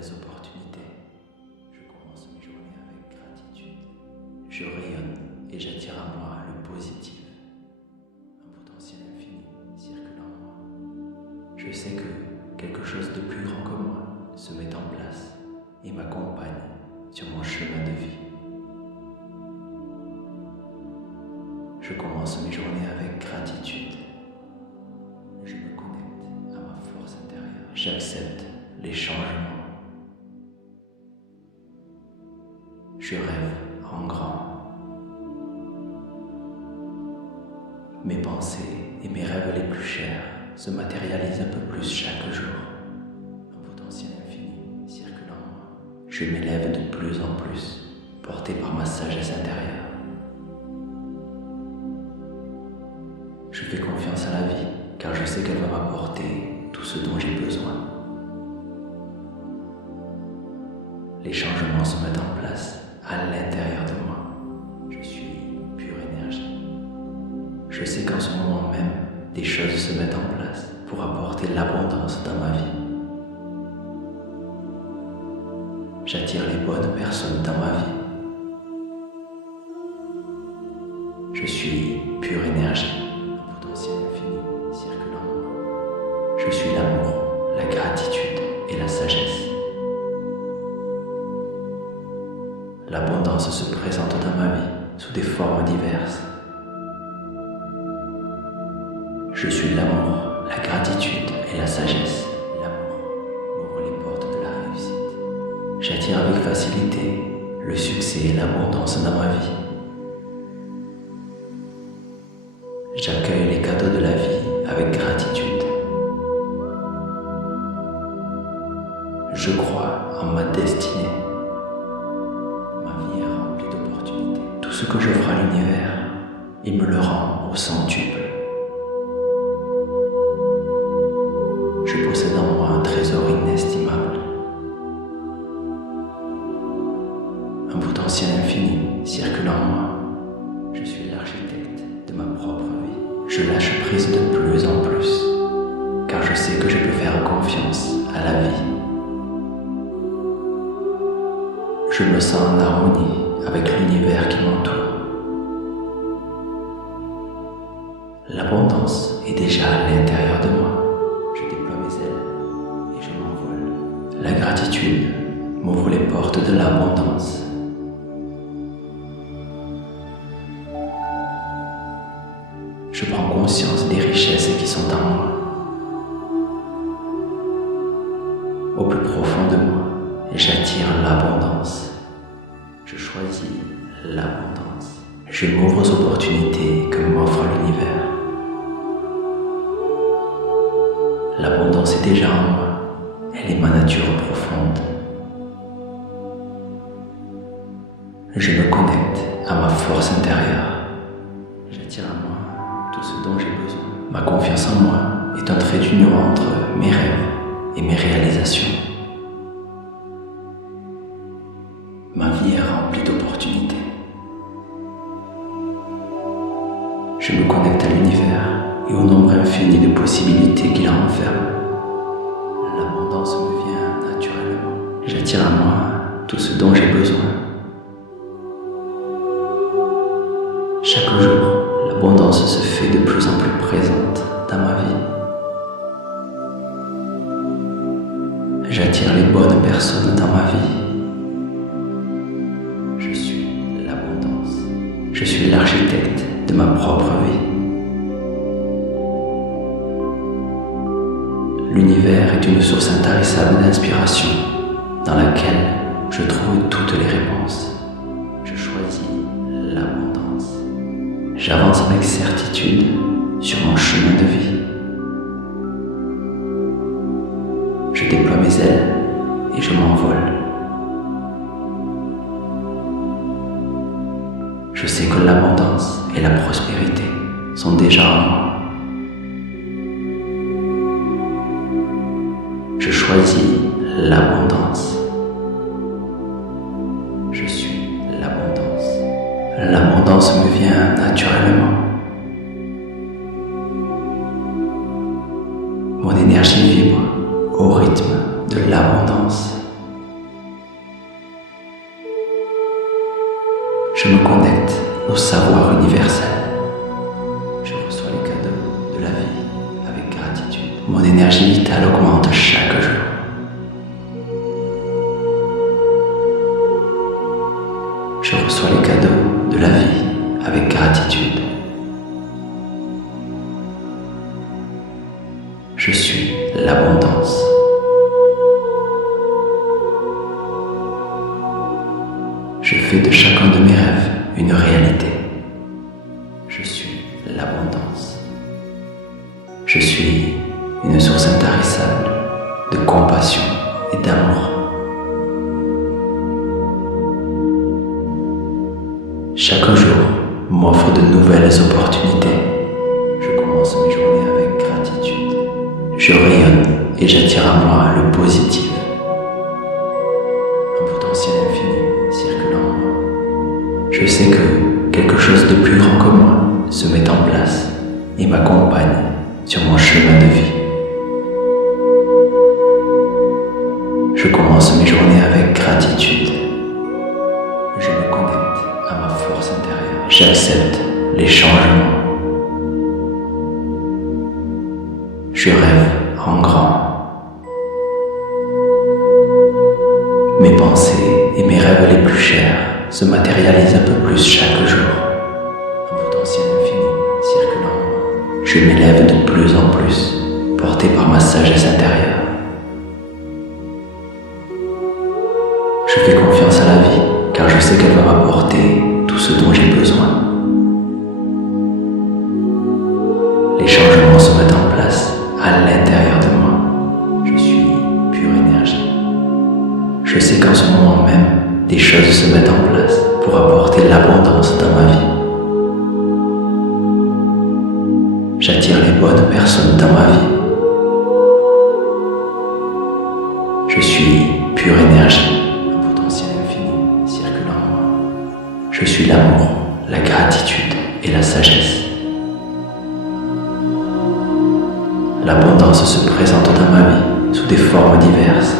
nouvelles opportunités. Je commence mes journées avec gratitude. Je rayonne et j'attire à moi le positif. Un potentiel infini circule en moi. Je sais que quelque chose de plus grand que moi se met en place et m'accompagne sur mon chemin de vie. Je commence mes journées avec gratitude. Je me connecte à ma force intérieure. J'accepte les changements. Je rêve en grand. Mes pensées et mes rêves les plus chers se matérialisent un peu plus chaque jour. Un potentiel infini circule en moi. Je m'élève de plus en plus, porté par ma sagesse intérieure. Je fais confiance à la vie, car je sais qu'elle va m'apporter tout ce dont j'ai besoin. Les changements se mettent en place à l'intérieur de moi. Je suis pure énergie. Je sais qu'en ce moment même, des choses se mettent en place pour apporter l'abondance dans ma vie. J'attire les bonnes personnes dans ma vie. Je suis pure énergie. Un potentiel infini circule en moi. Je suis l'amour, la gratitude et la sagesse. L'abondance se présente dans ma vie sous des formes diverses. Je suis l'amour, la gratitude et la sagesse. L'amour m'ouvre les portes de la réussite. J'attire avec facilité le succès et l'abondance dans ma vie. J'accueille les cadeaux de la vie avec gratitude. Je crois en ma destinée. Ma vie est remplie d'opportunités. Tout ce que j'offre à l'univers, il me le rend au centuple. Je possède en moi un trésor inestimable. Un potentiel infini circule en moi. Je suis l'architecte de ma propre vie. Je lâche prise de plus en plus, car je sais que je peux faire confiance à la vie. Je me sens en harmonie avec l'univers qui m'entoure. L'abondance est déjà à l'intérieur de moi. Je déploie mes ailes et je m'envole. La gratitude m'ouvre les portes de l'abondance. Je prends conscience des richesses qui sont en moi. Au plus profond de moi, j'attire l'abondance. Je choisis l'abondance. Je m'ouvre aux opportunités que m'offre l'univers. L'abondance est déjà en moi. Elle est ma nature profonde. Je me connecte à ma force intérieure. J'attire à moi tout ce dont j'ai besoin. Ma confiance en moi est un trait d'union entre mes rêves et mes réalisations. Ma vie est remplie d'opportunités. Je me connecte à l'univers et au nombre infini de possibilités qu'il renferme. L'abondance me vient naturellement. J'attire à moi tout ce dont j'ai besoin. Chaque jour, l'abondance se fait de plus en plus présente dans ma vie. J'attire les bonnes personnes dans ma vie. Je suis l'abondance. Je suis l'architecte de ma propre vie. L'univers est une source intarissable d'inspiration dans laquelle je trouve toutes les réponses. Je choisis l'abondance. J'avance avec certitude sur mon chemin de vie. Je déploie mes ailes et je m'envole. Je sais que l'abondance et la prospérité sont déjà en moi. Je choisis l'abondance. Je suis l'abondance. L'abondance me vient naturellement. Mon énergie vibre au rythme de l'abondance. au savoir universel. Je reçois les cadeaux de la vie avec gratitude. Mon énergie vitale augmente chaque jour. Je reçois les cadeaux de la vie avec gratitude. Je suis l'abondance. Je fais de chacun de mes rêves une réalité. Je suis l'abondance. Je suis une source intarissable de compassion et d'amour. Chaque jour m'offre de nouvelles opportunités. Je commence mes journées avec gratitude. Je rayonne et j'attire à moi le positif. Un potentiel infini circule en moi. Je sais que quelque chose de plus grand que moi se met en place et m'accompagne sur mon chemin de vie. Je commence mes journées avec gratitude. Je me connecte à ma force intérieure. J'accepte les changements. Je rêve en grand. Mes pensées et mes rêves les plus chers se matérialisent un peu plus chaque jour. Un potentiel infini circule en moi. Je m'élève de plus en plus, porté par ma sagesse intérieure. Je fais confiance à la vie, car je sais qu'elle va m'apporter tout ce dont j'ai besoin. Les changements se mettent en place à l'intérieur de moi. Je suis pure énergie. Je sais qu'en ce moment même, des choses se mettent en place pour apporter l'abondance dans ma vie. J'attire les bonnes personnes dans ma vie. Je suis pure énergie. Un potentiel infini circule en moi. Je suis l'amour, la gratitude et la sagesse. L'abondance se présente dans ma vie sous des formes diverses.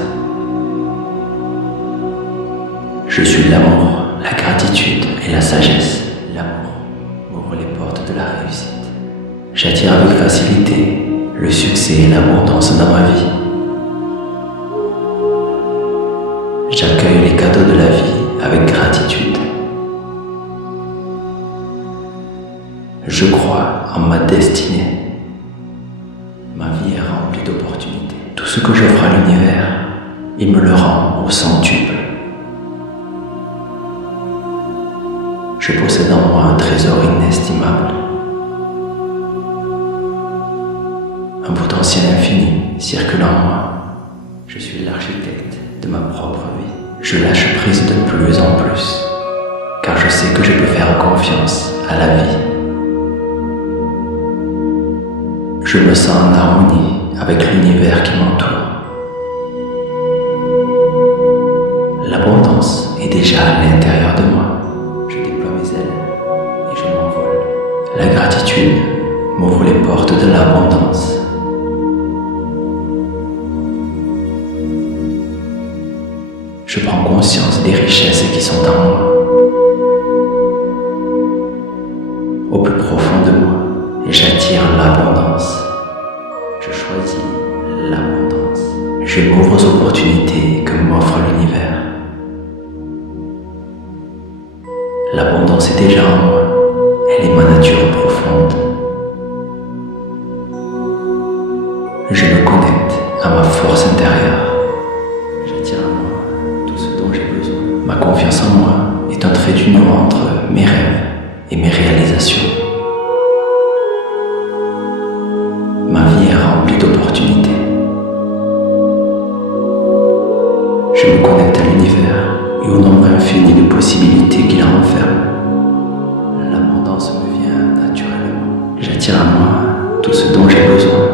Je suis l'amour, la gratitude et la sagesse. L'amour m'ouvre les portes de la réussite. J'attire avec facilité le succès et l'abondance dans ma vie. J'accueille les cadeaux de la vie avec gratitude. Je crois en ma destinée. Ma vie est remplie d'opportunités. Tout ce que j'offre à l'univers, il me le rend au centuple. Je possède en moi un trésor inestimable. Un potentiel infini circule en moi. Je suis l'architecte de ma propre vie. Je lâche prise de plus en plus, car je sais que je peux faire confiance à la vie. Je me sens en harmonie avec l'univers qui m'entoure. L'abondance est déjà à l'intérieur de moi. Je déploie mes ailes et je m'envole. La gratitude m'ouvre les portes de l'abondance. Je prends conscience des richesses qui sont en moi. Au plus profond de moi, j'attire l'abondance. Je choisis l'abondance. Je m'ouvre aux opportunités que m'offre l'univers. L'abondance est déjà en moi. Elle est ma nature profonde. Je me connecte à ma force intérieure. J'attire à moi tout ce dont j'ai besoin. Ma confiance en moi est un trait d'union entre mes rêves et mes réalisations. Ma vie est remplie d'opportunités. Je me connecte à l'univers et au nombre infini de possibilités qu'il renferme. L'abondance me vient naturellement. J'attire à moi tout ce dont j'ai besoin.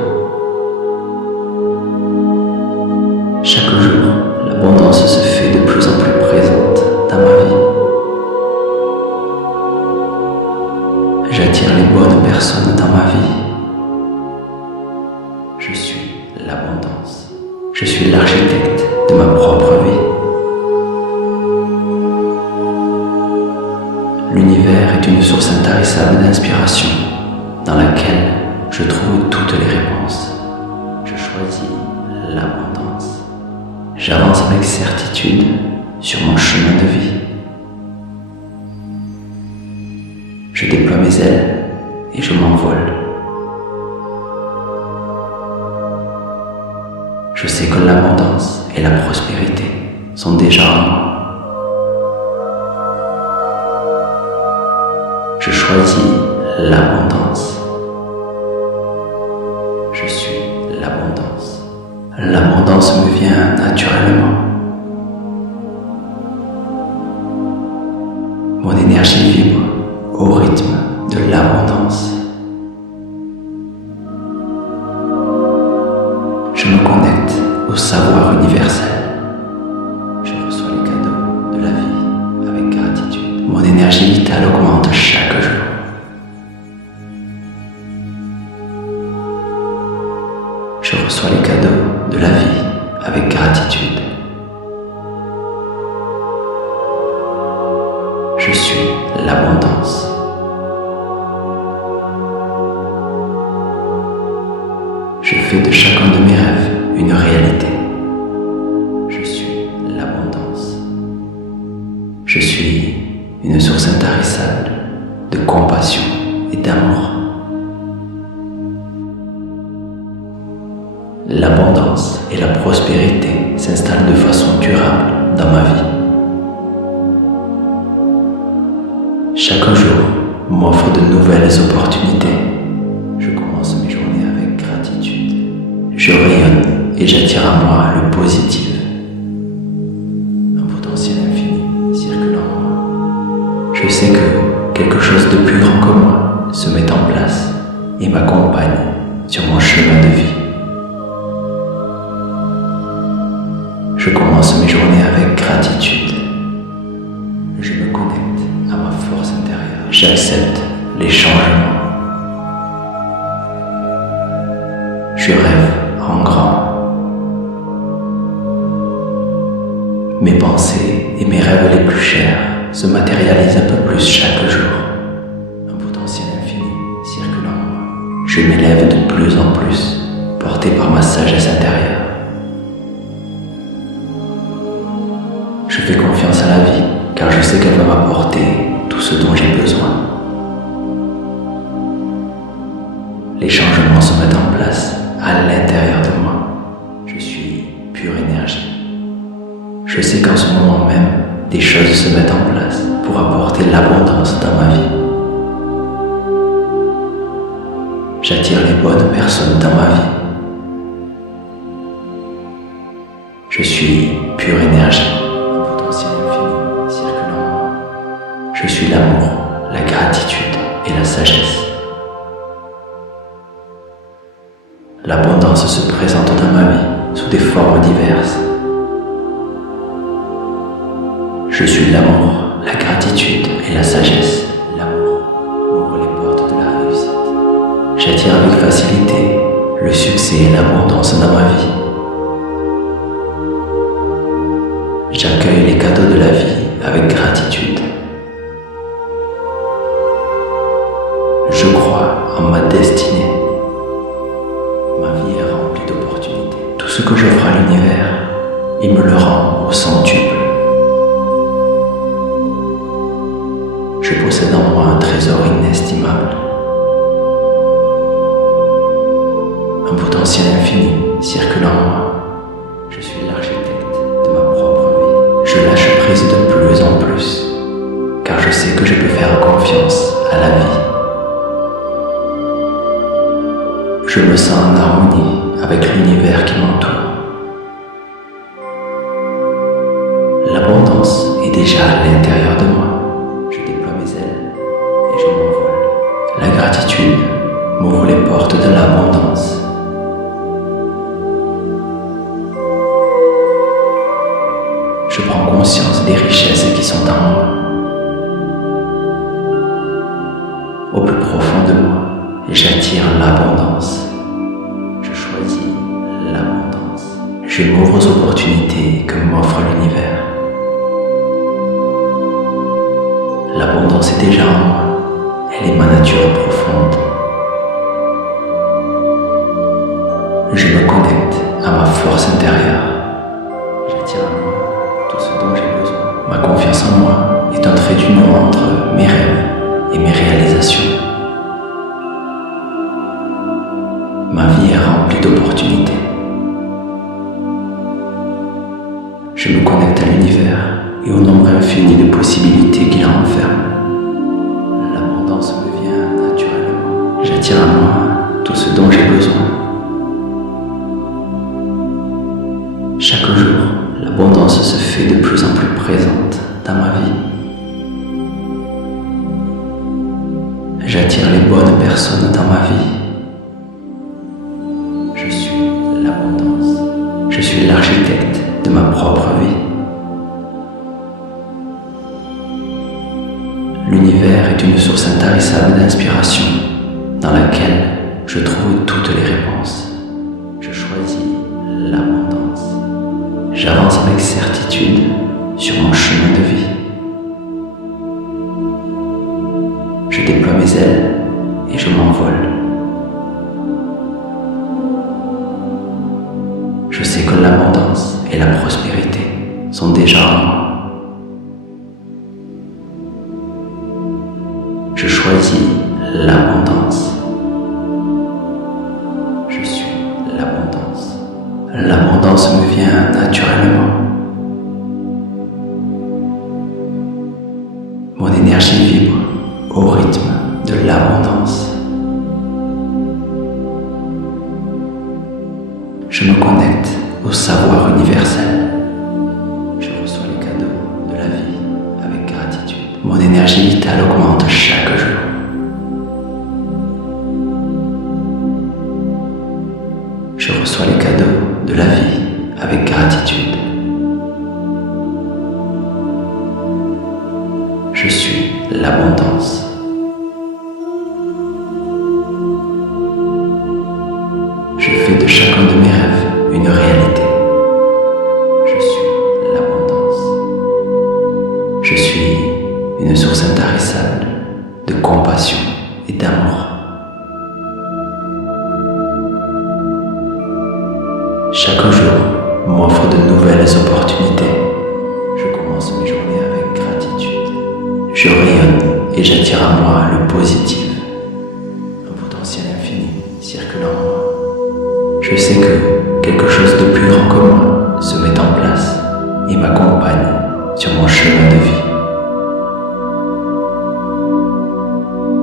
Chaque jour, l'abondance se fait de plus en plus présente dans ma vie. J'attire les bonnes personnes dans ma vie. Je suis l'abondance. Je suis l'architecte de ma propre vie. L'univers est une source intarissable d'inspiration dans laquelle je trouve toutes les réponses. Je choisis l'abondance. J'avance avec certitude sur mon chemin de vie. Je déploie mes ailes et je m'envole. Je sais que l'abondance et la prospérité sont déjà en moi. Je choisis l'abondance. Je suis l'abondance. L'abondance me vient naturellement. Mon énergie vibre au rythme de l'abondance. Je me connecte au savoir universel. Je reçois les cadeaux de la vie avec gratitude. Mon énergie vitale augmente chaque jour. Je reçois les cadeaux de la vie avec gratitude. Je suis l'abondance. Je fais de chacun de mes rêves une réalité. Je suis l'abondance. Je suis une source intarissable de compassion et d'amour. L'abondance et la prospérité s'installent de façon durable dans ma vie. Chaque jour m'offre de nouvelles opportunités. Je commence mes journées avec gratitude. Je rayonne et j'attire à moi le positif. Un potentiel infini circule en moi. Je sais que quelque chose de plus grand que moi se met en place et m'accompagne sur mon chemin de vie. Je commence mes journées avec gratitude. Je me connecte à ma force intérieure. J'accepte les changements. Je rêve en grand. Mes pensées et mes rêves les plus chers se matérialisent un peu plus chaque jour. Un potentiel infini circule en moi. Je m'élève de plus en plus, porté par ma sagesse intérieure. Je fais confiance à la vie, car je sais qu'elle va m'apporter tout ce dont j'ai besoin. Les changements se mettent en place à l'intérieur de moi. Je suis pure énergie. Je sais qu'en ce moment même, des choses se mettent en place pour apporter l'abondance dans ma vie. J'attire les bonnes personnes dans ma vie. Je suis pure énergie. Je suis l'amour, la gratitude et la sagesse. L'abondance se présente dans ma vie sous des formes diverses. Je suis l'amour, la gratitude et la sagesse. L'amour ouvre les portes de la réussite. J'attire avec facilité le succès et l'abondance dans ma vie. J'accueille les cadeaux de la vie avec gratitude. Je crois en ma destinée. Ma vie est remplie d'opportunités. Tout ce que j'offre à l'univers, il me le rend au centuple. Je possède en moi un trésor inestimable. Un potentiel infini circule en moi. Je suis l'architecte de ma propre vie. Je lâche prise de plus en plus, car je sais que je peux faire confiance à la vie. Je me sens en harmonie avec l'univers qui m'entoure. L'abondance est déjà à l'intérieur de moi. Je déploie mes ailes et je m'envole. La gratitude m'ouvre les portes de l'abondance. Je prends conscience des richesses qui sont en moi. Au plus profond de moi, j'attire l'abondance. Je choisis l'abondance. Je m'ouvre aux opportunités que m'offre l'univers. L'abondance est déjà en moi. nature est profonde. Je me connecte à ma force intérieure. J'attire à moi tout ce dont j'ai besoin. Ma confiance en moi est un trait d'union entre mes rêves et mes réalisations. Ma vie est remplie d'opportunités. Je me connecte à l'univers et au nombre infini de possibilités qu'il renferme. L'abondance me vient naturellement. J'attire à moi tout ce dont j'ai besoin. Chaque jour, l'abondance se fait de plus en plus présente dans ma vie. J'attire les bonnes personnes dans ma vie. Je suis l'abondance. Je suis l'architecte de ma propre vie. L'univers est une source intarissable d'inspiration dans laquelle je trouve toutes les réponses. Je choisis l'abondance. J'avance avec certitude sur mon chemin de vie. Je déploie mes ailes et je m'envole. Je sais que l'abondance et la prospérité sont déjà en moi. Je choisis l'abondance. Je suis l'abondance. L'abondance me vient naturellement. Mon énergie vibre au rythme de l'abondance. Je me connecte au savoir universel. Je reçois les cadeaux de la vie avec gratitude. Mon énergie vitale augmente chaque jour. Je reçois les cadeaux de la vie avec gratitude. Je suis l'abondance. Je fais de chacun de mes rêves une réalité. Je suis l'abondance. Je suis une source intarissable de compassion et d'amour. Chaque jour m'offre de nouvelles opportunités. Je commence mes journées avec gratitude. Je rayonne et j'attire à moi le positif. Un potentiel infini circule en moi. Je sais que quelque chose de plus grand que moi se met en place et m'accompagne sur mon chemin de vie.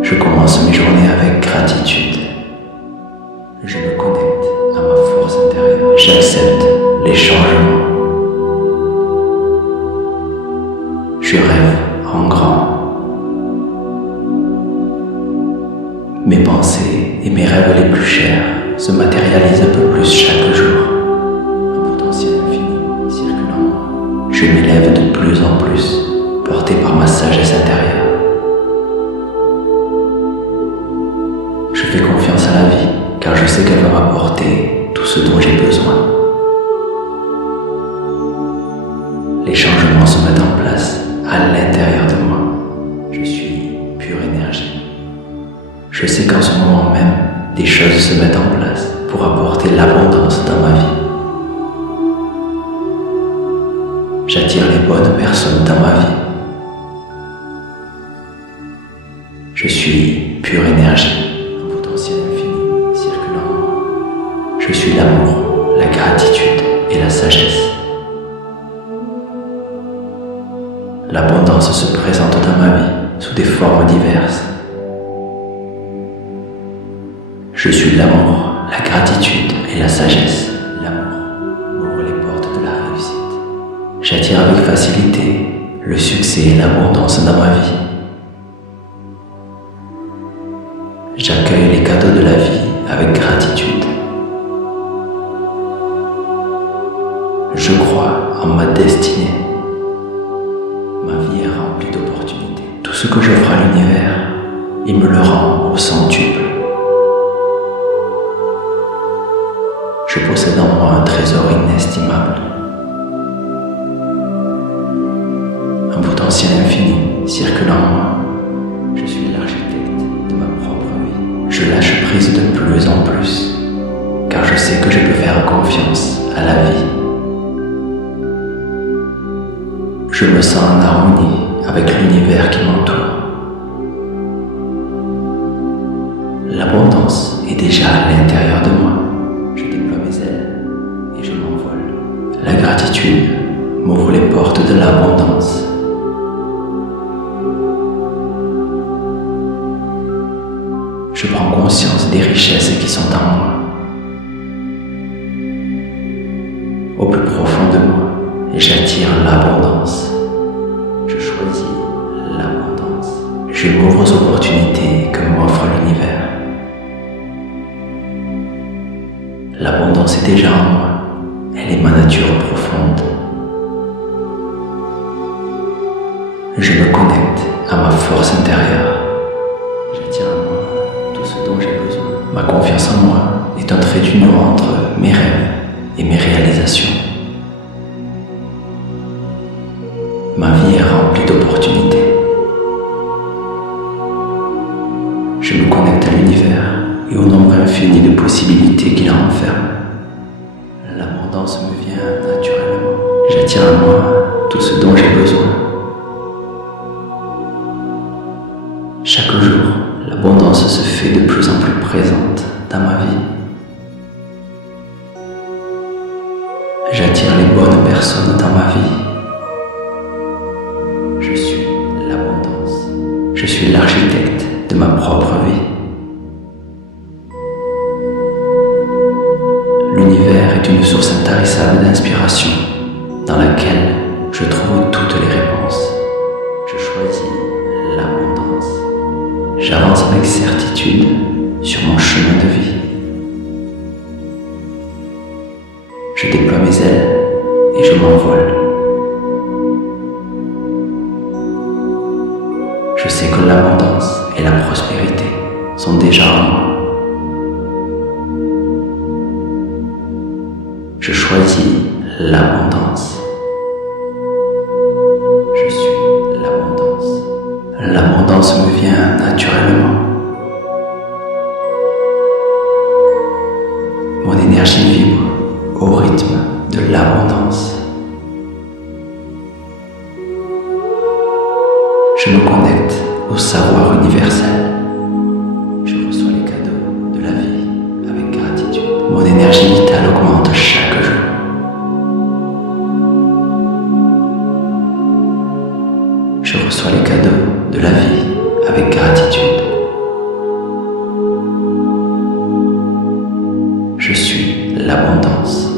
Je commence mes journées avec gratitude. Je me connecte à ma force intérieure. J'accepte les changements. Je rêve en grand. Mes pensées et mes rêves les plus chers se matérialisent un peu plus chaque jour. Un potentiel infini circule en moi. Je m'élève de plus en plus, porté par ma sagesse intérieure. Je fais confiance à la vie, car je sais qu'elle va m'apporter tout ce dont j'ai besoin. Les changements se mettent en place à l'intérieur de moi. Je suis pure énergie. Je sais qu'en ce moment même, des choses se mettent en place pour apporter l'abondance dans ma vie. J'attire les bonnes personnes dans ma vie. Je suis pure énergie, un potentiel infini circule en moi. Je suis l'amour, la gratitude et la sagesse. L'abondance se présente dans ma vie sous des formes diverses. Je suis l'amour, la gratitude et la sagesse. L'amour m'ouvre les portes de la réussite. J'attire avec facilité le succès et l'abondance dans ma vie. J'accueille les cadeaux de la vie avec gratitude. Je crois en ma destinée. Ma vie est remplie d'opportunités. Tout ce que j'offre à l'univers, il me le rend au centuple. Je possède en moi un trésor inestimable. Un potentiel infini circule en moi. Je suis l'architecte de ma Je me sens en harmonie avec l'univers qui m'entoure. L'abondance est déjà à l'intérieur de moi. Je déploie mes ailes et je m'envole. La gratitude m'ouvre les portes de l'abondance. Je prends conscience des richesses qui sont en moi. Au plus profond de moi, j'attire l'abondance. Je choisis l'abondance. Je m'ouvre aux opportunités que m'offre l'univers. L'abondance est déjà en moi. Elle est ma nature profonde. Je me connecte à ma force intérieure. J'attire à moi tout ce dont j'ai besoin. Ma confiance en moi est un trait d'union entre mes rêves et mes réalisations. Ma vie est remplie d'opportunités. Je me connecte à l'univers et au nombre infini de possibilités qu'il renferme. L'abondance me vient naturellement. J'attire à moi tout ce dont j'ai besoin. Chaque jour, l'abondance se fait de plus en plus présente dans ma vie. J'attire les bonnes personnes dans ma vie. Je suis l'abondance. Je suis l'architecte de ma propre vie. L'univers est une source intarissable d'inspiration dans laquelle je trouve toutes les réponses. Je choisis l'abondance. J'avance avec certitude sur mon chemin de vie. Je déploie mes ailes et je m'envole. Je sais que l'abondance et la prospérité sont déjà en moi. Je choisis l'abondance. Je suis l'abondance. L'abondance me vient naturellement. Mon énergie vibre au rythme de l'abondance. Je me connecte au savoir universel. Je reçois les cadeaux de la vie avec gratitude. Mon énergie vitale augmente chaque jour. Je reçois les cadeaux de la vie avec gratitude. Je suis l'abondance.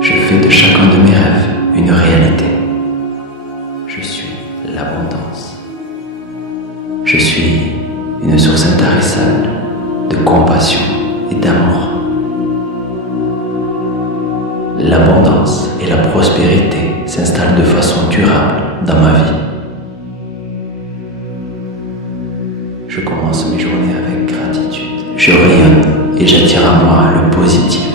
Je fais de chacun de mes rêves une réalité. Je suis l'abondance. Je suis une source intarissable de compassion et d'amour. L'abondance et la prospérité s'installent de façon durable dans ma vie. Je commence mes journées avec gratitude. Je rayonne et j'attire à moi le positif.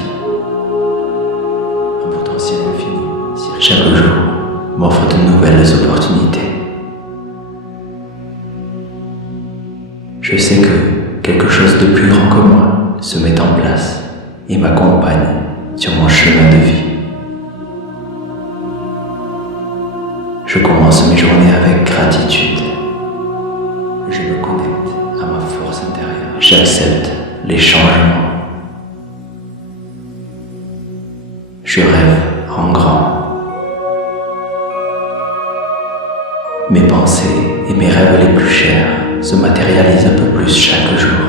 Un potentiel infini, chaque jour, m'offre de nouvelles opportunités. Je sais que quelque chose de plus grand que moi se met en place et m'accompagne sur mon chemin de vie. Je commence mes journées avec gratitude. Je me connecte à ma force intérieure. J'accepte les changements. Je rêve en grand. Mes pensées et mes rêves les plus chers se matérialisent un peu plus chaque jour.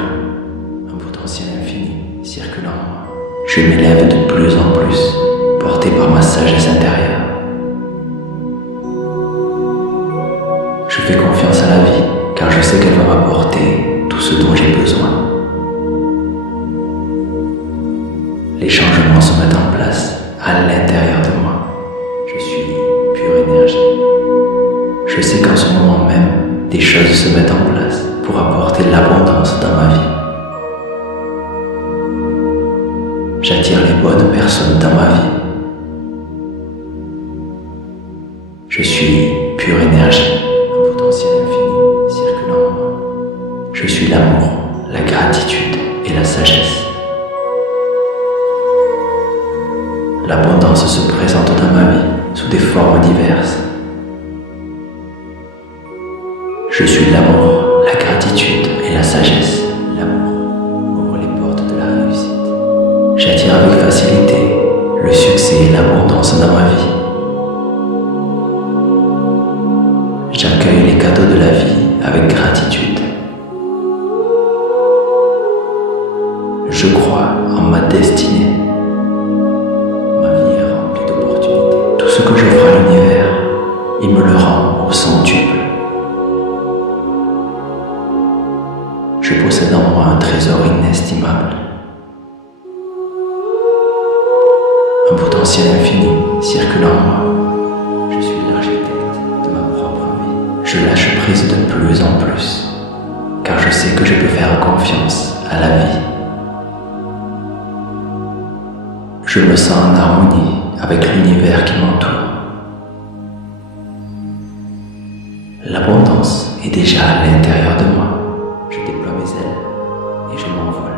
Un potentiel infini circule en moi. Je m'élève de plus en plus, porté par ma sagesse intérieure. Je fais confiance à la vie, car je sais qu'elle va m'apporter tout ce dont j'ai besoin. Les changements se mettent en place à l'intérieur de moi. Je suis pure énergie. Je sais qu'en ce moment même, des choses se mettent en place pour apporter l'abondance dans ma vie. J'attire les bonnes personnes dans ma vie. Je suis pure énergie, un potentiel infini circule en moi. Je suis l'amour, la gratitude et la sagesse. L'abondance se présente dans ma vie sous des formes diverses. Je suis l'amour, la gratitude et la sagesse. L'amour ouvre les portes de la réussite. J'attire avec facilité le succès et l'abondance dans ma vie. J'accueille les cadeaux de la vie avec gratitude. Je crois en ma destinée. Ma vie est remplie d'opportunités. Tout ce que j'offre à l'univers, il me le rend au centuple. Je possède en moi un trésor inestimable. Un potentiel infini circule en moi. Je suis l'architecte de ma propre vie. Je lâche prise de plus en plus, car je sais que je peux faire confiance à la vie. Je me sens en harmonie avec l'univers qui m'entoure. L'abondance est déjà à l'intérieur de moi. Je déploie mes ailes et je m'envole.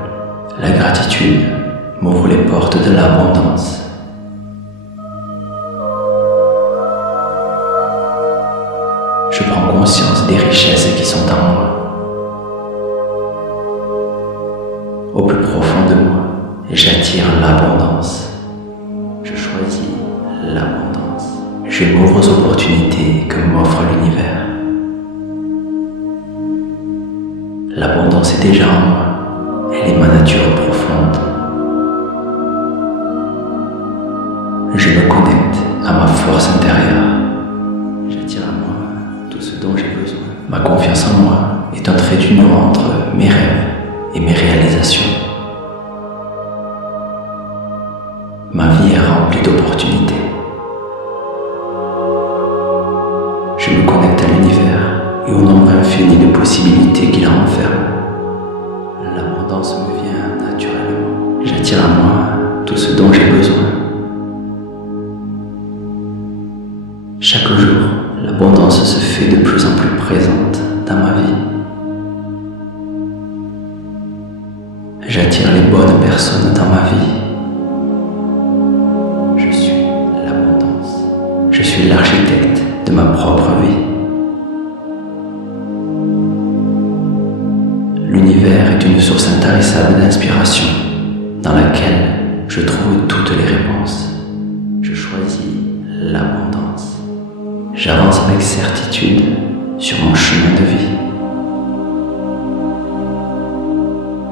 La gratitude m'ouvre les portes de l'abondance. Je prends conscience des richesses qui sont en moi. Au plus profond de moi, j'attire l'abondance. Je choisis l'abondance. Je m'ouvre aux opportunités que m'offre l'univers. L'abondance est déjà en moi. Elle est ma nature profonde. Je me connecte à ma force intérieure. J'attire à moi tout ce dont j'ai besoin. Ma confiance en moi est un trait d'union entre mes rêves et mes réalisations. Ma vie est remplie d'opportunités. Je me connecte à l'univers et au nombre infini de possibilités qu'il renferme. L'abondance me vient naturellement. J'attire à moi tout ce dont j'ai besoin. Chaque jour, l'abondance se fait de plus en plus présente dans ma vie. J'attire les bonnes personnes dans ma vie. Je suis l'abondance. Je suis l'architecte de ma propre vie. L'univers est une source intarissable d'inspiration dans laquelle je trouve toutes les réponses. Je choisis l'abondance. J'avance avec certitude sur mon chemin de vie.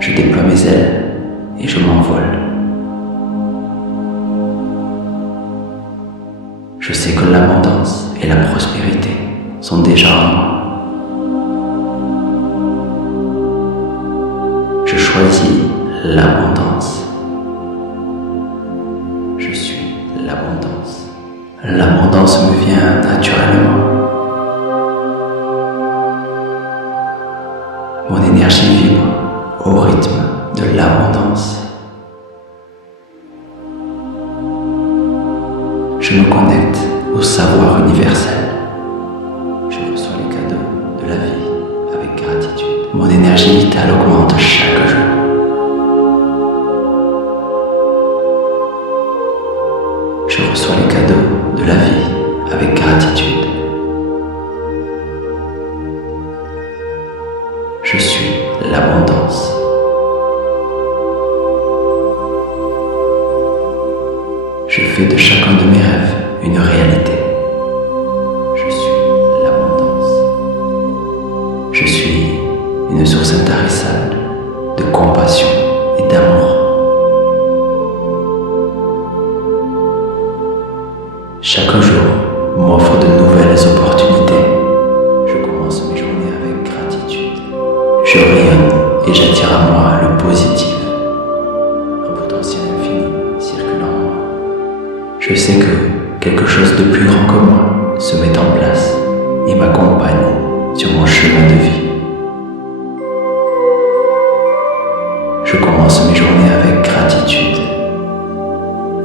Je déploie mes ailes et je m'envole. Je sais que l'abondance et la prospérité sont déjà en moi. Je choisis l'abondance. Je suis l'abondance. L'abondance me vient naturellement. Mon énergie vibre au rythme de l'abondance. Je me connecte au savoir universel. Je reçois les cadeaux de la vie avec gratitude. Mon énergie vitale augmente chaque jour. Je reçois les cadeaux de la vie avec gratitude. Je suis l'abondance. Je fais de chacun de mes rêves une réalité. Je suis l'abondance. Je suis une source intarissable de compassion et d'amour. Chaque jour m'offre de nouvelles opportunités. Je commence mes journées avec gratitude. Je rayonne et j'attire à moi le positif. Un potentiel infini circule en moi. Je sais que quelque chose de plus grand que moi se met en place et m'accompagne sur mon chemin de vie. Je commence mes journées avec gratitude.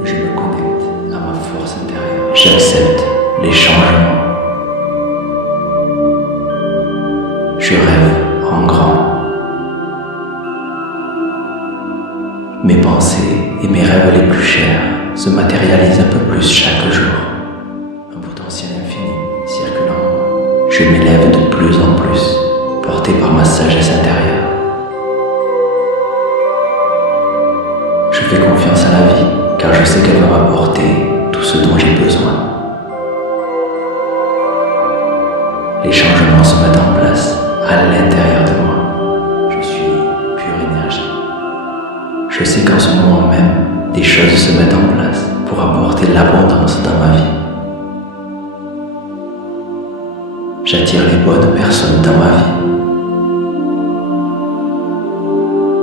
Je me connecte à ma force intérieure. J'accepte les changements. Je rêve en grand. Mes pensées et mes rêves les plus chers se matérialise un peu plus chaque jour. Un potentiel infini circule en moi. Je m'élève de plus en plus, porté par ma sagesse intérieure. Je fais confiance à la vie, car je sais qu'elle va m'apporter tout ce dont j'ai besoin. Les changements se mettent en place à l'intérieur de moi. Je suis pure énergie. Je sais qu'en ce moment même, des choses se mettent en place pour apporter l'abondance dans ma vie. J'attire les bonnes personnes dans ma vie.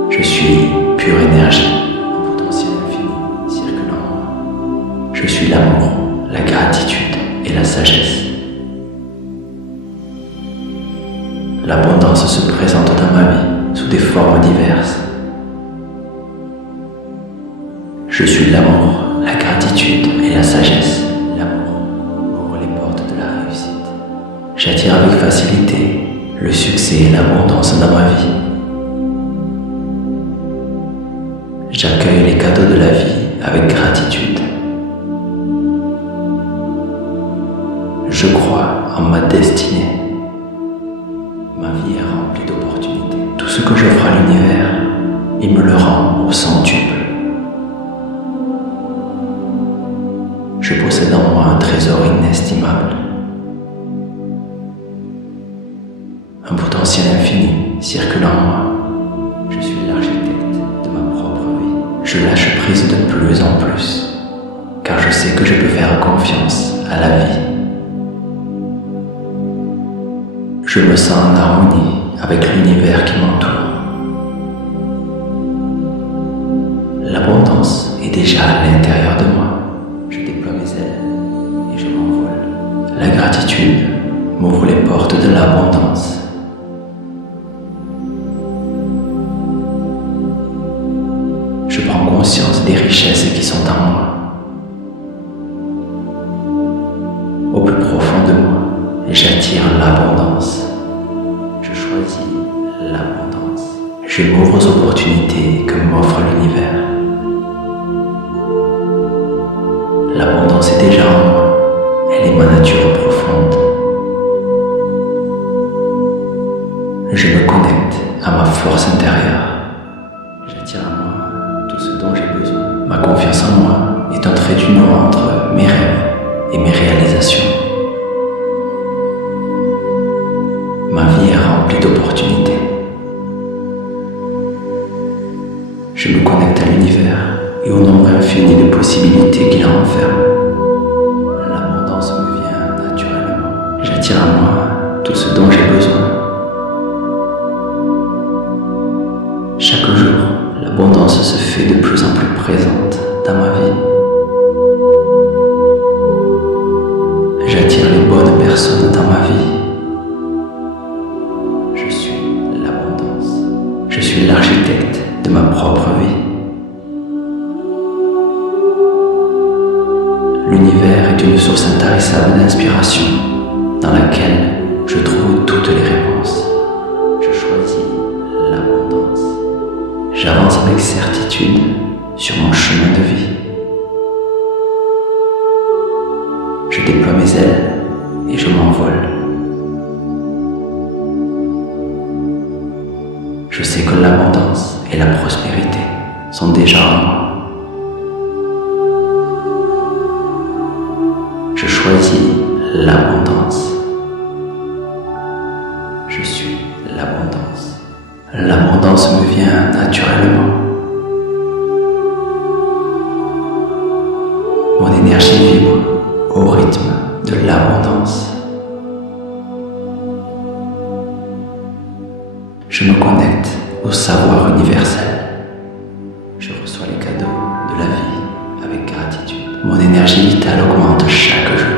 Je suis pure énergie. Un potentiel infini circule en moi. Je suis l'amour, la gratitude et la sagesse. L'abondance se présente dans ma vie sous des formes diverses. Je suis l'amour, la gratitude et la sagesse. L'amour ouvre les portes de la réussite. J'attire avec facilité le succès et l'abondance dans ma vie. J'accueille les cadeaux de la vie avec gratitude. Je crois en ma destinée. Ma vie est remplie d'opportunités. Tout ce que j'offre à l'univers, il me le rend au centuple. Je possède en moi un trésor inestimable. Un potentiel infini circule en moi. Je suis l'architecte de ma propre vie. Je lâche prise de plus en plus, car je sais que je peux faire confiance à la vie. Je me sens en harmonie avec l'univers qui m'entoure. L'abondance est déjà à l'intérieur de moi. Je déploie mes ailes et je m'envole. La gratitude m'ouvre les portes de l'abondance. Je prends conscience des richesses qui sont en moi. Au plus profond de moi, j'attire l'abondance. Je choisis l'abondance. Je m'ouvre aux opportunités que m'offre l'univers. L'abondance est déjà en moi. Elle est ma nature profonde. Je me connecte à ma force intérieure. J'attire à moi tout ce dont j'ai besoin. Ma confiance en moi est un trait d'union entre mes rêves et mes réalisations. Ma vie est remplie d'opportunités. Je me connecte à l'univers et au nombre infini de possibilités qu'il renferme. L'abondance me vient naturellement. J'attire à moi tout ce dont j'ai besoin. Chaque jour, l'abondance se fait de plus en plus présente dans ma vie. J'attire les bonnes personnes dans ma vie. Je suis l'abondance. Je suis l'architecte de ma propre vie. L'univers est une source intarissable d'inspiration dans laquelle je trouve toutes les réponses. Je choisis l'abondance. J'avance avec certitude sur mon chemin de vie. Je déploie mes ailes et je m'envole. Je sais que l'abondance et la prospérité sont déjà en moi. Je choisis l'abondance. Je suis l'abondance. L'abondance me vient naturellement. Mon énergie vibre au rythme de l'abondance. Je me connecte au savoir universel. Je reçois les cadeaux de la vie avec gratitude. Mon énergie vitale augmente chaque jour.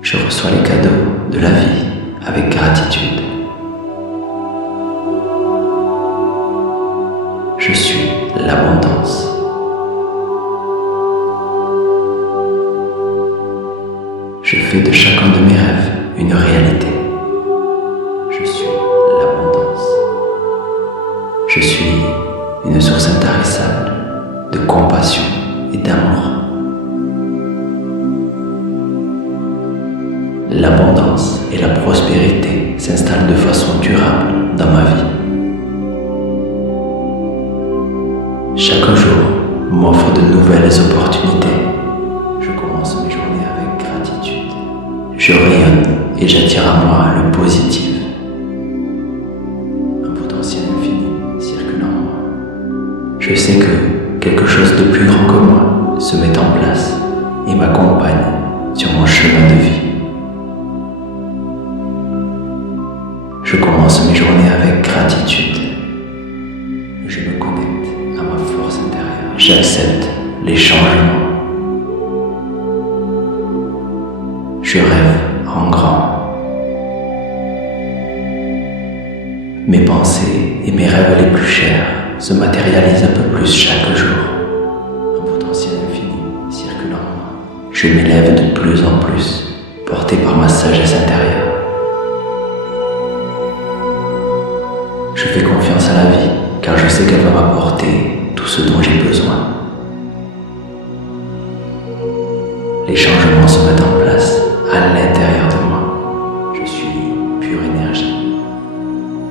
Je reçois les cadeaux de la vie avec gratitude. Je suis l'abondance. Je fais de chacun de mes rêves une réalité. Je suis l'abondance. Je suis une source intarissable de compassion et d'amour. L'abondance et la prospérité s'installent de façon durable dans ma vie. Chaque jour m'offre de nouvelles opportunités. Je commence mes journées avec gratitude. Je rayonne et j'attire à moi le positif. Un potentiel infini circule en moi. Je sais que quelque chose de plus grand que moi se met en place et m'accompagne sur mon chemin de vie. Je commence mes journées avec gratitude. Je me connecte à ma force intérieure. J'accepte les changements. Je rêve en grand. Mes pensées et mes rêves les plus chers se matérialisent un peu plus chaque jour. Un potentiel infini circule en moi. Je m'élève de plus en plus, porté par ma sagesse intérieure. Je fais confiance à la vie, car je sais qu'elle va m'apporter tout ce dont j'ai besoin. Les changements se mettent en place à l'intérieur de moi. Je suis pure énergie.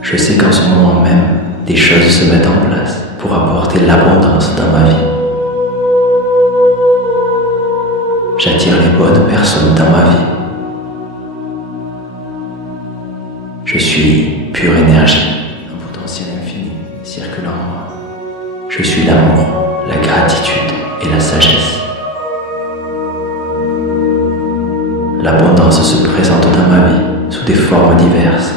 Je sais qu'en ce moment même, des choses se mettent en place pour apporter l'abondance dans ma vie. J'attire les bonnes personnes dans ma vie. Je suis pure énergie. Potentiel infini circule en moi. Je suis l'amour, la gratitude et la sagesse. L'abondance se présente dans ma vie sous des formes diverses.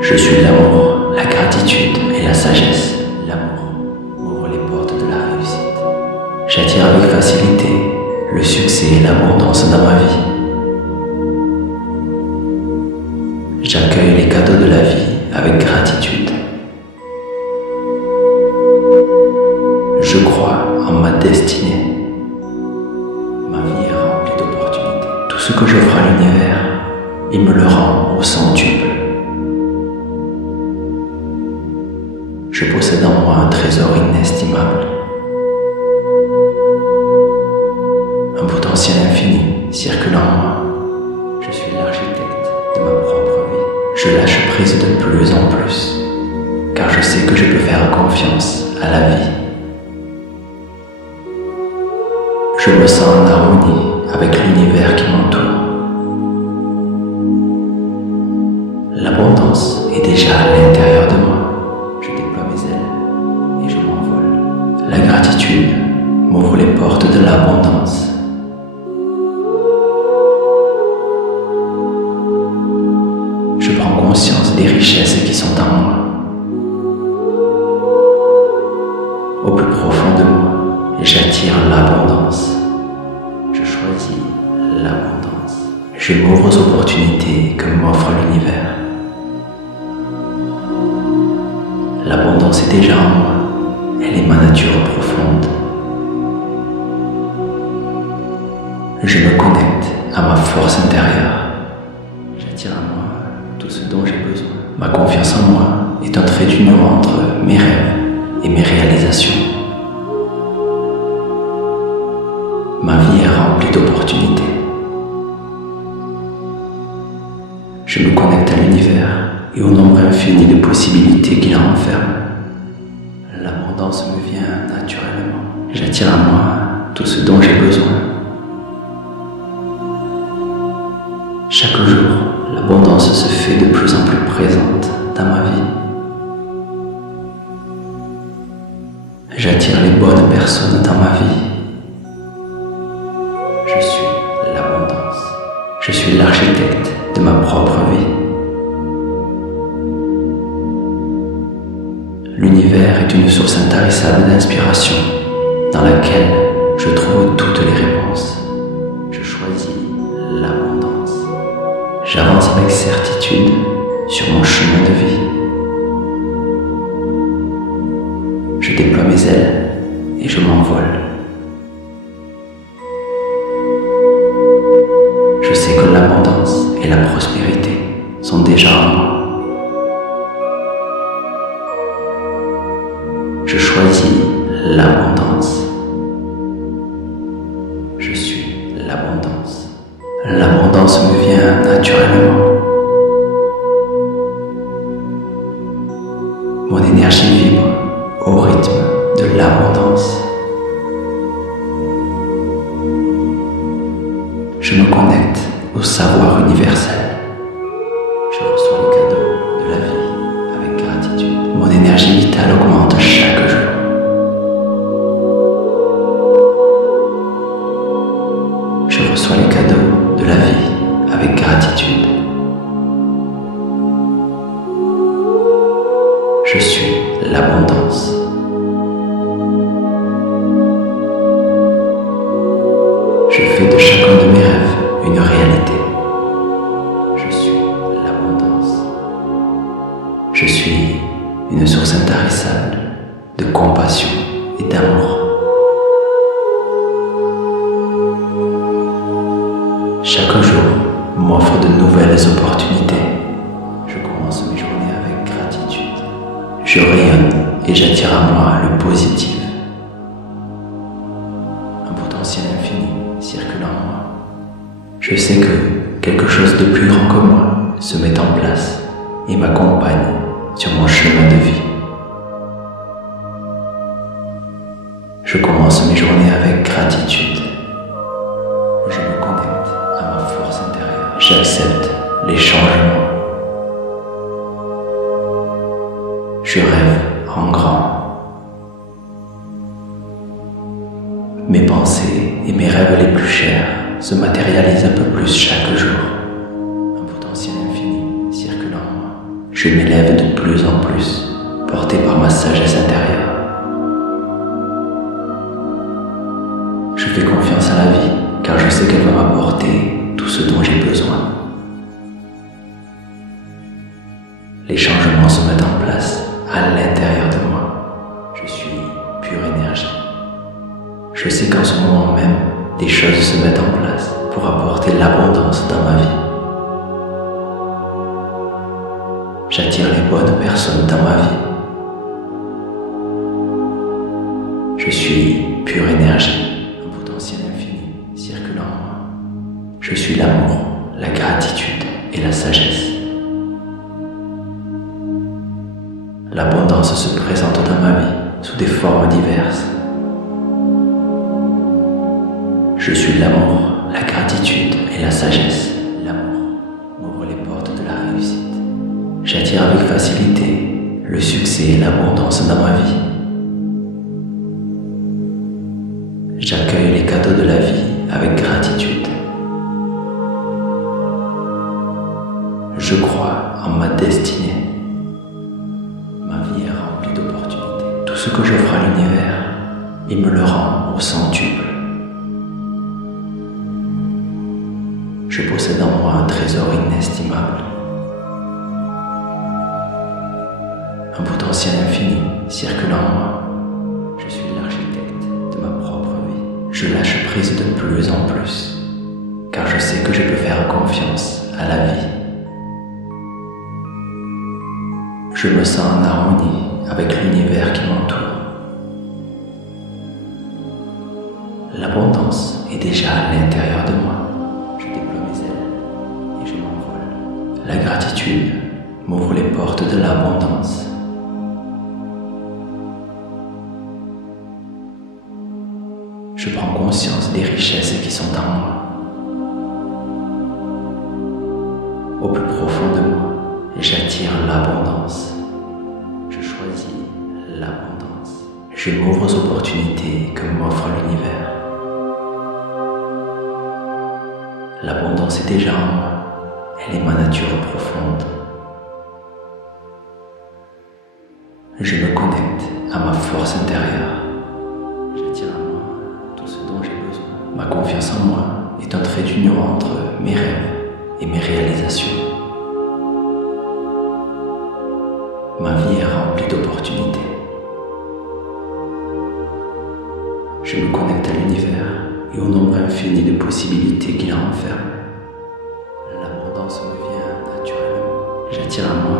Je suis l'amour, la gratitude et la sagesse. L'amour m'ouvre les portes de la réussite. J'attire avec facilité le succès et l'abondance dans ma vie. J'accueille les cadeaux de la vie avec gratitude. Je crois en ma destinée. Ma vie est remplie d'opportunités. Tout ce que j'offre à l'univers, il me le rend au centuple. Je possède en moi un trésor inestimable. Un potentiel infini circule en moi. Je suis l'architecte de ma propre vie. Je lâche prise de plus en plus, car je sais que je peux faire confiance à la vie. Je me sens en harmonie avec l'univers qui m'entoure. L'abondance est déjà à l'intérieur de moi. Je déploie mes ailes et je m'envole. La gratitude m'ouvre les portes de l'abondance. Je prends conscience des richesses qui sont en moi. Au plus profond de moi, j'attire l'abondance. Je choisis l'abondance. Je m'ouvre aux opportunités que m'offre l'univers. L'abondance est déjà en moi. Elle est ma nature profonde. Je me connecte à ma force intérieure. J'attire à moi tout ce dont j'ai besoin. Ma confiance en moi est un trait d'union entre mes rêves et mes réalisations. Ma vie est remplie d'opportunités. Je me connecte à l'univers et au nombre infini de possibilités qu'il renferme. L'abondance me vient naturellement. J'attire à moi tout ce dont j'ai besoin. Chaque jour, l'abondance se fait de plus en plus présente dans ma vie. J'attire les bonnes personnes dans ma vie. Je suis l'abondance. Je suis l'architecte de ma propre vie. L'univers est une source intarissable d'inspiration dans laquelle je trouve toutes les réponses. Je choisis l'abondance. J'avance avec certitude sur mon chemin de vie. Je déploie mes ailes et je m'envole. Je sais que l'abondance et la prospérité sont déjà en moi. Je choisis l'abondance. Je suis l'abondance. L'abondance me vient naturellement. Mon énergie vibre au rythme de l'abondance. Je me connecte au savoir universel. Je reçois le cadeau de la vie avec gratitude. Mon énergie vitale augmente chaque jour. Je reçois les cadeaux de la vie avec gratitude. Je suis l'abondance. Je fais de chacun de mes rêves une réalité. Je suis l'abondance. Je suis une source intarissable de compassion et d'amour. Chaque jour m'offre de nouvelles opportunités. Je commence mes journées avec gratitude. Je rayonne et j'attire à moi le positif. Un potentiel infini circule en moi. Je sais que quelque chose de plus grand que moi se met en place et m'accompagne sur mon chemin de vie. Je commence mes journées avec gratitude. Je me connecte à ma force intérieure. J'accepte les changements. Je rêve en grand. Mes pensées et mes rêves les plus chers se matérialisent un peu plus chaque jour. Un potentiel infini circule en moi. Je m'élève de plus en plus, porté par ma sagesse intérieure. Je fais confiance à la vie, car je sais qu'elle va m'apporter tout ce dont j'ai besoin. Les changements se mettent en place à l'intérieur de moi. Je suis pure énergie. Je sais qu'en ce moment même, des choses se mettent en place pour apporter l'abondance dans ma vie. J'attire les bonnes personnes dans ma vie. Je suis pure énergie. Un potentiel infini circule en moi. Je suis l'amour, la gratitude et la sagesse. L'abondance se présente dans ma vie sous des formes diverses. Je suis l'amour, la gratitude et la sagesse. L'amour m'ouvre les portes de la réussite. J'attire avec facilité le succès et l'abondance dans ma vie. J'accueille les cadeaux de la vie avec gratitude. Je crois en ma destinée. Ma vie est remplie d'opportunités. Tout ce que j'offre à l'univers, il me le rend au centuple. Je possède en moi un trésor inestimable. Un potentiel infini circule en moi. Je suis l'architecte de ma propre vie. Je lâche prise de plus en plus, car je sais que je peux faire confiance à la vie. Je me sens en harmonie avec l'univers qui m'entoure. L'abondance est déjà à l'intérieur de moi. Je déploie mes ailes et je m'envole. La gratitude m'ouvre les portes de l'abondance. Je prends conscience des richesses qui sont en moi. Au plus profond de moi, j'attire l'abondance. Je choisis l'abondance. Je m'ouvre aux opportunités que m'offre l'univers. L'abondance est déjà en moi. Elle est ma nature profonde. Je me connecte à ma force intérieure. J'attire à moi tout ce dont j'ai besoin. Ma confiance en moi est un trait d'union entre mes rêves et mes réalisations. Ma vie est remplie d'opportunités. Je me connecte à l'univers et au nombre infini de possibilités qu'il renferme. L'abondance me vient naturellement. J'attire à moi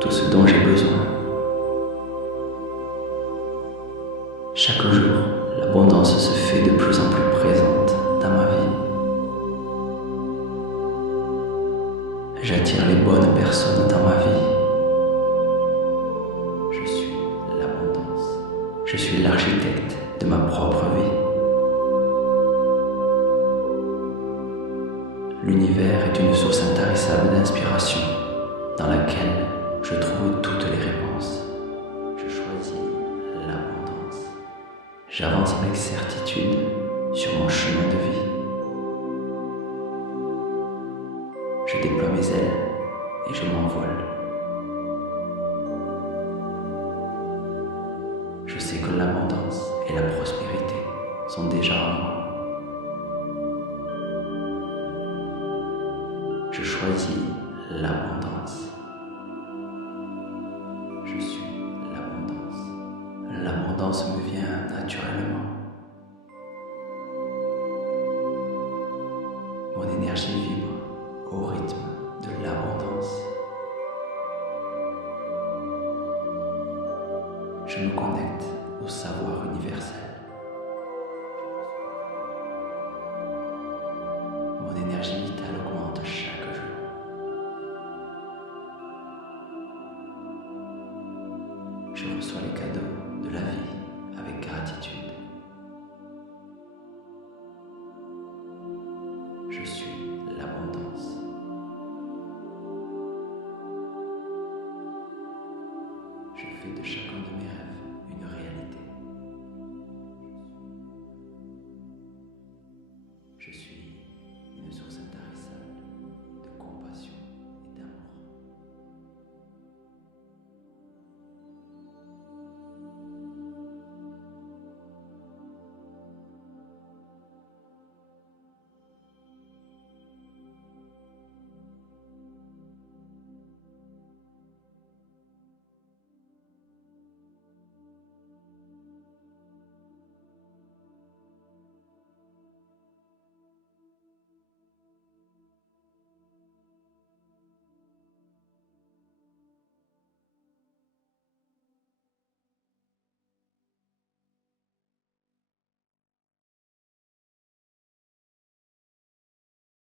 tout ce dont j'ai besoin. Je suis l'abondance. Je suis l'architecte de ma propre vie. L'univers est une source intarissable d'inspiration dans laquelle je trouve toutes les réponses. Je choisis l'abondance. J'avance avec certitude sur mon chemin de vie. Je déploie mes ailes et je m'envole. Je sais que l'abondance et la prospérité sont déjà en moi. Je choisis l'abondance. Je suis l'abondance. L'abondance me vient naturellement. Mon énergie vibre au rythme de l'abondance. Je me connecte au savoir universel. Mon énergie vitale augmente chaque jour. Je reçois les cadeaux de la vie avec gratitude. Je suis l'abondance. Je fais de chacun de mes rêves